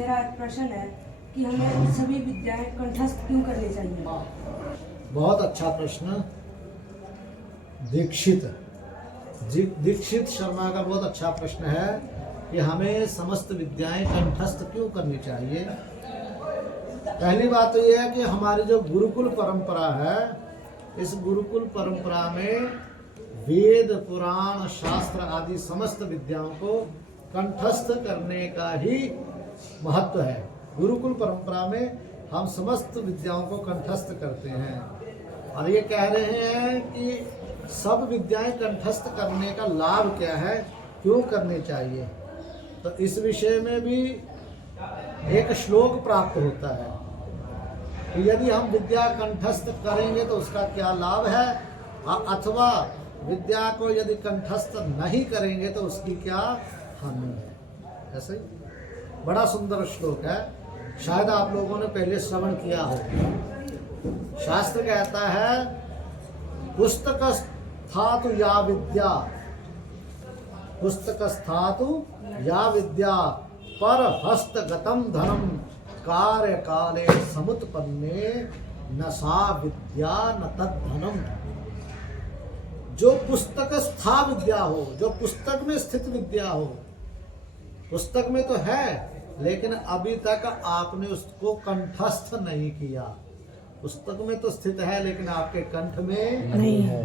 मेरा एक प्रश्न है कि हमें सभी विद्याएं कंठस्थ क्यों करनी चाहिए? बहुत अच्छा प्रश्न। दीक्षित शर्मा का बहुत अच्छा प्रश्न है कि हमें समस्त विद्याएं कंठस्थ क्यों करनी चाहिए। पहली बात तो यह है कि हमारी जो गुरुकुल परंपरा है, इस गुरुकुल परंपरा में वेद, पुराण, शास्त्र आदि समस्त विद्याओं को कंठस्थ करने का ही महत्व है। गुरुकुल परंपरा में हम समस्त विद्याओं को कंठस्थ करते हैं और ये कह रहे हैं कि सब विद्याएं कंठस्थ करने का लाभ क्या है, क्यों करनी चाहिए। तो इस विषय में भी एक श्लोक प्राप्त होता है कि यदि हम विद्या कंठस्थ करेंगे तो उसका क्या लाभ है, अथवा विद्या को यदि कंठस्थ नहीं करेंगे तो उसकी क्या हानि है। ऐसे ही बड़ा सुंदर श्लोक है, शायद आप लोगों ने पहले श्रवण किया हो। शास्त्र कहता है, पुस्तक स्थातु या विद्या, पुस्तक स्थातु या विद्या पर हस्तगतम धनम कार्य काले समुत्पन्ने न सा विद्या न तद धनम। जो पुस्तक स्था विद्या हो, जो पुस्तक में स्थित विद्या हो, पुस्तक में तो है लेकिन अभी तक आपने उसको कंठस्थ नहीं किया। पुस्तक में तो स्थित है लेकिन आपके कंठ में नहीं है।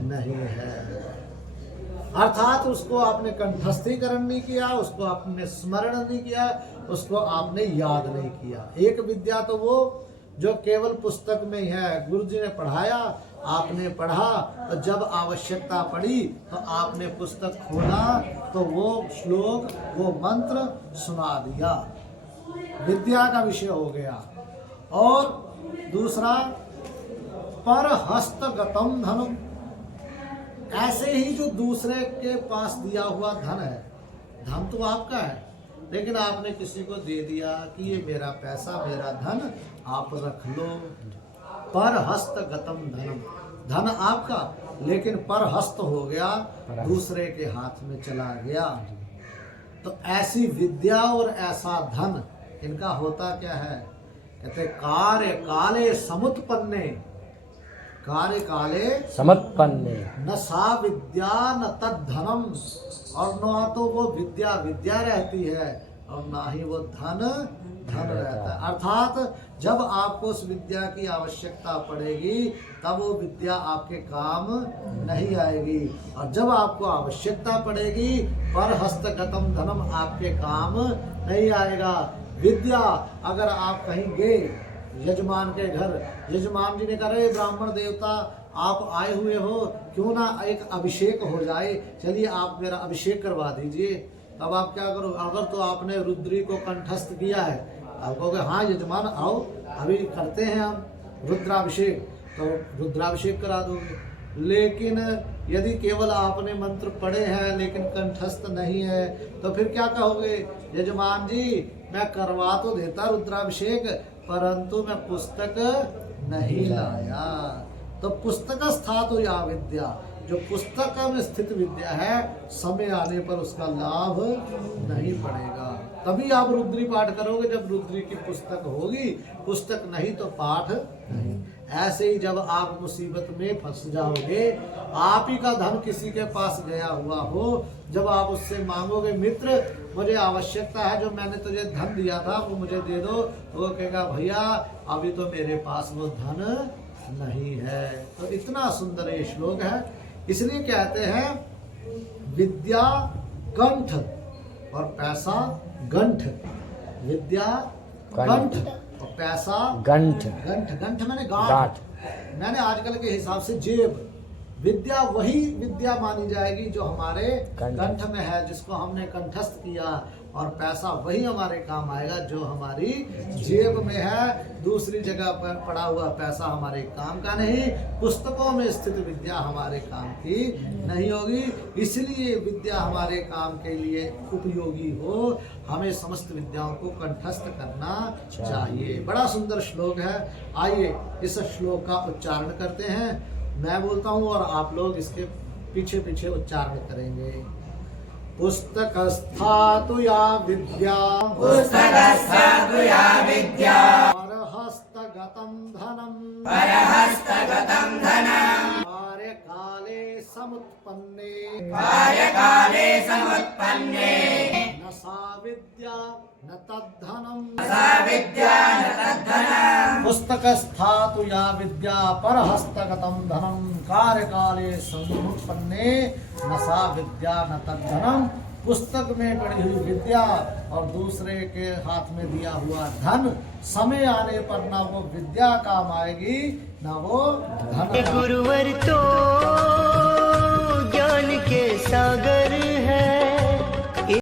अर्थात उसको आपने कंठस्थीकरण नहीं किया, उसको आपने स्मरण नहीं किया, उसको आपने याद नहीं किया। एक विद्या तो वो जो केवल पुस्तक में है, गुरु जी ने पढ़ाया, आपने पढ़ा, तो जब आवश्यकता पड़ी तो आपने पुस्तक खोला तो वो श्लोक, वो मंत्र सुना दिया, विद्या का विषय हो गया। और दूसरा, पर हस्तगतम धनम, ऐसे ही जो दूसरे के पास दिया हुआ धन है, धन तो आपका है लेकिन आपने किसी को दे दिया कि ये मेरा पैसा, मेरा धन आप रख लो। पर हस्तगतम धनम, धन आपका लेकिन पर हस्त हो गया, दूसरे के हाथ में चला गया। तो ऐसी विद्या और ऐसा धन, इनका होता क्या है, कहते कार्य काले समुत्पन्ने, कार्य काले समुत्पन्ने न सा विद्या न तद धनम। और न तो वो विद्या विद्या रहती है और ना ही वो धन धन रहता है। अर्थात जब आपको उस विद्या की आवश्यकता पड़ेगी तब वो विद्या आपके काम नहीं आएगी, और जब आपको आवश्यकता पड़ेगी पर हस्तगतम धनम आपके काम नहीं आएगा। विद्या, अगर आप कहीं गए यजमान के घर, यजमान जी ने कहा, रे ब्राह्मण देवता आप आए हुए हो, क्यों ना एक अभिषेक हो जाए, चलिए आप मेरा अभिषेक करवा दीजिए। तब आप क्या करो, अगर तो आपने रुद्री को कंठस्थ किया है, आप कहोगे हाँ यजमान आओ अभी करते हैं हम रुद्राभिषेक, तो रुद्राभिषेक करा दोगे। लेकिन यदि केवल आपने मंत्र पढ़े हैं लेकिन कंठस्थ नहीं है तो फिर क्या कहोगे, यजमान जी मैं करवा तो देता रुद्राभिषेक परंतु मैं पुस्तक नहीं लाया। तो पुस्तक स्थातु या विद्या, जो पुस्तक में स्थित विद्या है, समय आने पर उसका लाभ नहीं पड़ेगा। तभी आप रुद्री पाठ करोगे जब रुद्री की पुस्तक होगी, पुस्तक नहीं तो पाठ नहीं। ऐसे ही जब आप मुसीबत में फंस जाओगे, आप ही का धन किसी के पास गया हुआ हो, जब आप उससे मांगोगे, मित्र मुझे आवश्यकता है, जो मैंने तुझे धन दिया था वो मुझे दे दो, तो वो कहेगा भैया अभी तो मेरे पास वो धन नहीं है। तो इतना सुंदर ये श्लोक है, इसलिए कहते हैं विद्या कंठ और पैसा गंठ। विद्या कंठ और पैसा गंठ। गंठ मैंने गांठ, मैंने आजकल के हिसाब से जेब। विद्या वही विद्या मानी जाएगी जो हमारे कंठ में है, जिसको हमने कंठस्थ किया, और पैसा वही हमारे काम आएगा जो हमारी जेब में है। दूसरी जगह पर पड़ा हुआ पैसा हमारे काम का नहीं, पुस्तकों में स्थित विद्या हमारे काम की नहीं होगी। इसलिए विद्या हमारे काम के लिए उपयोगी हो, हमें समस्त विद्याओं को कंठस्थ करना चाहिए। बड़ा सुंदर श्लोक है, आइए इस श्लोक का उच्चारण करते हैं। मैं बोलता हूँ और आप लोग इसके पीछे पीछे उच्चारण करेंगे। पुस्तकस्थातु या विद्या पुस्तकस्थातु या विद्या परहस्तगतं धनं परहस्तगतं धनम् कार्यकाले समुत्पन्ने कार्यकाले समुत्पन्ने न सा विद्या न तद्धनं सा विद्या न तद्धनम् पुस्तकस्थातु या विद्या परहस्तगतं धनं कार्यकाले समुत्पन्ने न सा विद्या न तद्धनम। पुस्तक में पड़ी हुई विद्या और दूसरे के हाथ में दिया हुआ धन समय आने पर ना वो विद्या काम आएगी ना वो धन। गुरुवर तो ज्ञान के सागर